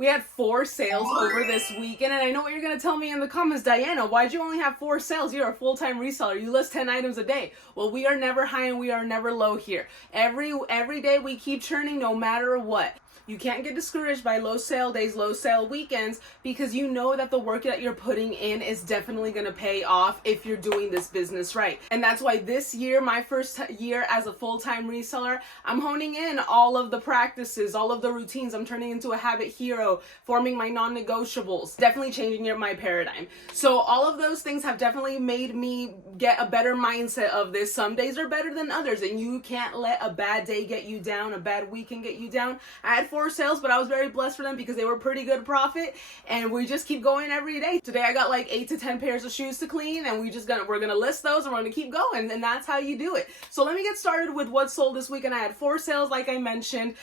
We had 4 sales over this weekend, and I know what you're going to tell me in the comments. Diana, why'd you only have 4 sales? You're a full-time reseller. You list 10 items a day. Well, we are never high and we are never low here. Every day we keep churning no matter what. You can't get discouraged by low sale days, low sale weekends, because you know that the work that you're putting in is definitely going to pay off if you're doing this business right. And that's why this year, my first year as a full-time reseller, I'm honing in all of the practices, all of the routines. I'm turning into a habit hero, forming my non-negotiables, definitely changing my paradigm. So all of those things have definitely made me get a better mindset of this. Some days are better than others, and you can't let a bad day get you down, a bad weekend get you down. I had 4 sales, but I was very blessed for them because they were pretty good profit, and we just keep going every day. Today I got like 8 to 10 pairs of shoes to clean, and we're gonna list those and we're gonna keep going, and that's how you do it. So let me get started with what sold this weekend. I had 4 sales, like I mentioned.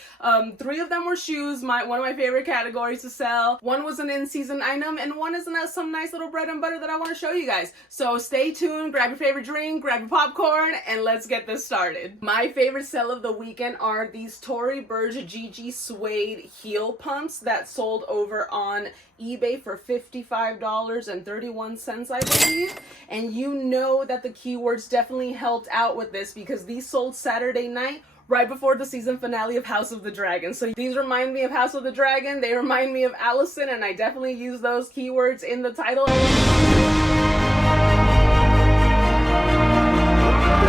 3 of them were shoes, one of my favorite categories to sell. 1 was an in-season item, and 1 is some nice little bread and butter that I want to show you guys. So stay tuned, grab your favorite drink, grab your popcorn, and let's get this started. My favorite sale of the weekend are these Tory Burch GG suede heel pumps that sold over on eBay for $55.31, I believe. And you know that the keywords definitely helped out with this because these sold Saturday night, right before the season finale of House of the Dragon. So these remind me of House of the Dragon, they remind me of Allison, and I definitely use those keywords in the title.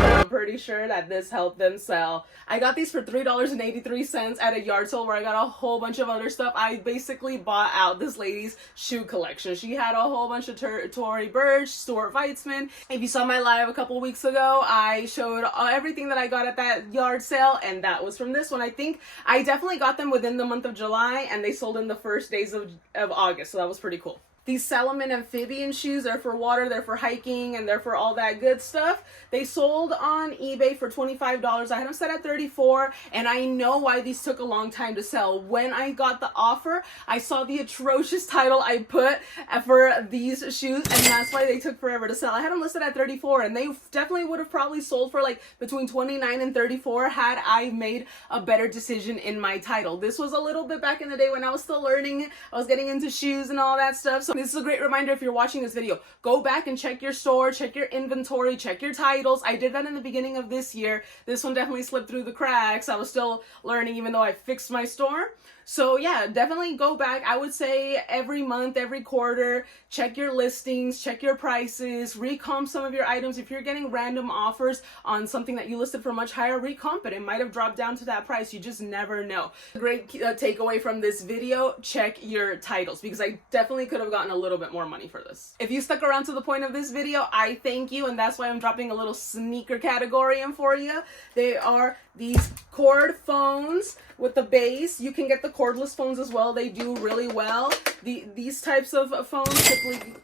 I'm pretty sure that this helped them sell. I got these for $3.83 at a yard sale where I got a whole bunch of other stuff. I basically bought out this lady's shoe collection. She had a whole bunch of Tory Burch, Stuart Weitzman. If you saw my live a couple weeks ago, I showed everything that I got at that yard sale, and that was from this one. I think I definitely got them within the month of July, and they sold in the first days of August, so that was pretty cool. These Salomon amphibian shoes are for water, they're for hiking, and they're for all that good stuff. They sold on eBay for $25. I had them set at $34, and I know why these took a long time to sell. When I got the offer, I saw the atrocious title I put for these shoes, and that's why they took forever to sell. I had them listed at $34, and they definitely would have probably sold for like between $29 and $34 had I made a better decision in my title. This was a little bit back in the day when I was still learning. I was getting into shoes and all that stuff. So this is a great reminder if you're watching this video. Go back and check your store, check your inventory, check your titles. I did that in the beginning of this year. This one definitely slipped through the cracks. I was still learning even though I fixed my store. So yeah, definitely go back. I would say every month, every quarter, check your listings, check your prices, recomp some of your items. If you're getting random offers on something that you listed for much higher, recomp it. It might have dropped down to that price. You just never know. Great takeaway from this video, check your titles because I definitely could have gotten a little bit more money for this. If you stuck around to the point of this video, I thank you, and that's why I'm dropping a little sneaker category in for you. They are these cord phones with the base. You can get the cordless phones as well. They do really well. These types of phones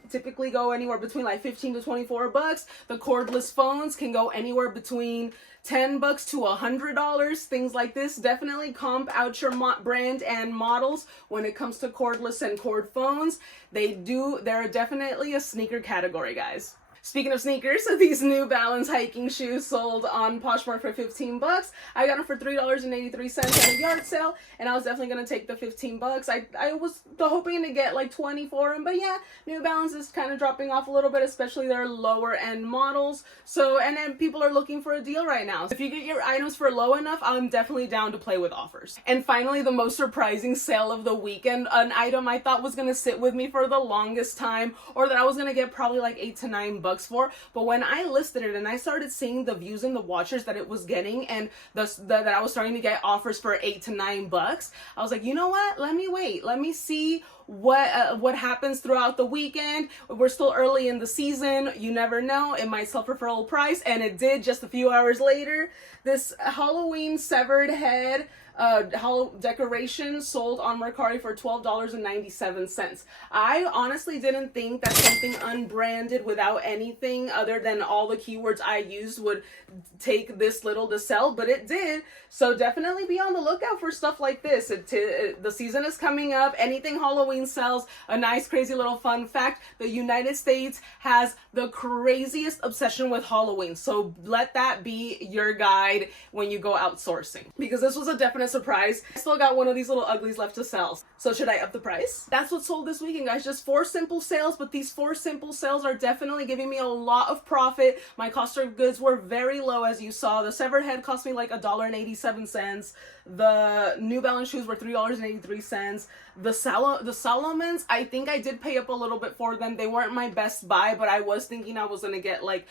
typically go anywhere between like 15 to 24 bucks. The cordless phones can go anywhere between $10 to $100. Things like this definitely comp out your brand and models when it comes to cordless and cord phones. They're definitely a sneaker category, guys. Speaking of sneakers, these New Balance hiking shoes sold on Poshmark for 15 bucks. I got them for $3.83 at a yard sale, and I was definitely going to take the 15 bucks. I was hoping to get like 20 for them, but yeah, New Balance is kind of dropping off a little bit, especially their lower end models. So, and then people are looking for a deal right now. So if you get your items for low enough, I'm definitely down to play with offers. And finally, the most surprising sale of the weekend, an item I thought was going to sit with me for the longest time, or that I was going to get probably like $8 to $9 for, but when I listed it and I started seeing the views and the watchers that it was getting, and that I was starting to get offers for $8 to $9, I was like, you know what? Let me wait. Let me see what happens throughout the weekend. We're still early in the season. You never know. It might sell for full price, and it did just a few hours later. This Halloween severed head hollow decoration sold on Mercari for $12.97. I honestly didn't think that something unbranded without anything other than all the keywords I used would take this little to sell, but it did. So definitely be on the lookout for stuff like this. The season is coming up. Anything Halloween sells. A nice crazy little fun fact, the United States has the craziest obsession with Halloween. So let that be your guide when you go outsourcing, because this was a definite a surprise. I still got one of these little uglies left to sell. So should I up the price? That's what sold this weekend, guys. Just 4 simple sales, but these 4 simple sales are definitely giving me a lot of profit. My cost of goods were very low, as you saw. The severed head cost me like $1.87. The New Balance shoes were $3.83. The Salomons, I think I did pay up a little bit for them. They weren't my best buy, but I was thinking I was gonna get like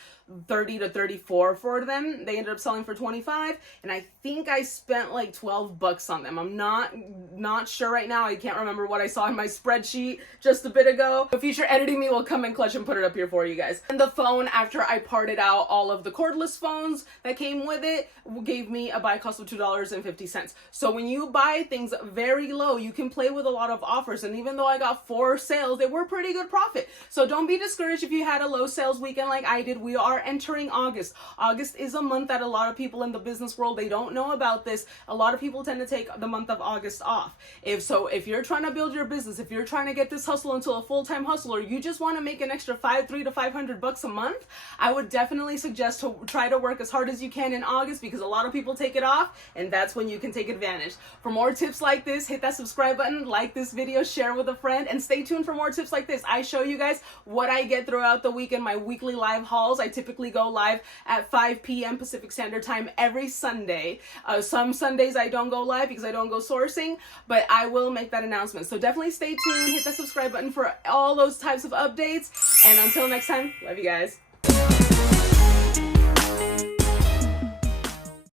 30 to 34 for them. They ended up selling for 25, and I think I spent like 12 bucks on them. I'm not sure right now. I can't remember what I saw in my spreadsheet just a bit ago. The future editing me will come in clutch and put it up here for you guys. And the phone, after I parted out all of the cordless phones that came with it, gave me a buy cost of $2.50. So when you buy things very low, you can play with a lot of offers. And even though I got 4 sales, they were pretty good profit. So don't be discouraged if you had a low sales weekend like I did. We are entering August. August is a month that a lot of people in the business world, they don't know about this. A lot of people tend to take the month of August off. If you're trying to build your business, if you're trying to get this hustle into a full-time hustle, or you just want to make an extra $300 to $500 a month, I would definitely suggest to try to work as hard as you can in August, because a lot of people take it off, and that's when you can take advantage. For more tips like this, hit that subscribe button, like this video, share with a friend, and stay tuned for more tips like this. I show you guys what I get throughout the weekend, my weekly live hauls. I typically go live at 5 p.m. Pacific Standard Time every Sunday. Some Sundays I don't go live because I don't go sourcing, but I will make that announcement. So definitely stay tuned, hit that subscribe button for all those types of updates, and until next time, love you guys.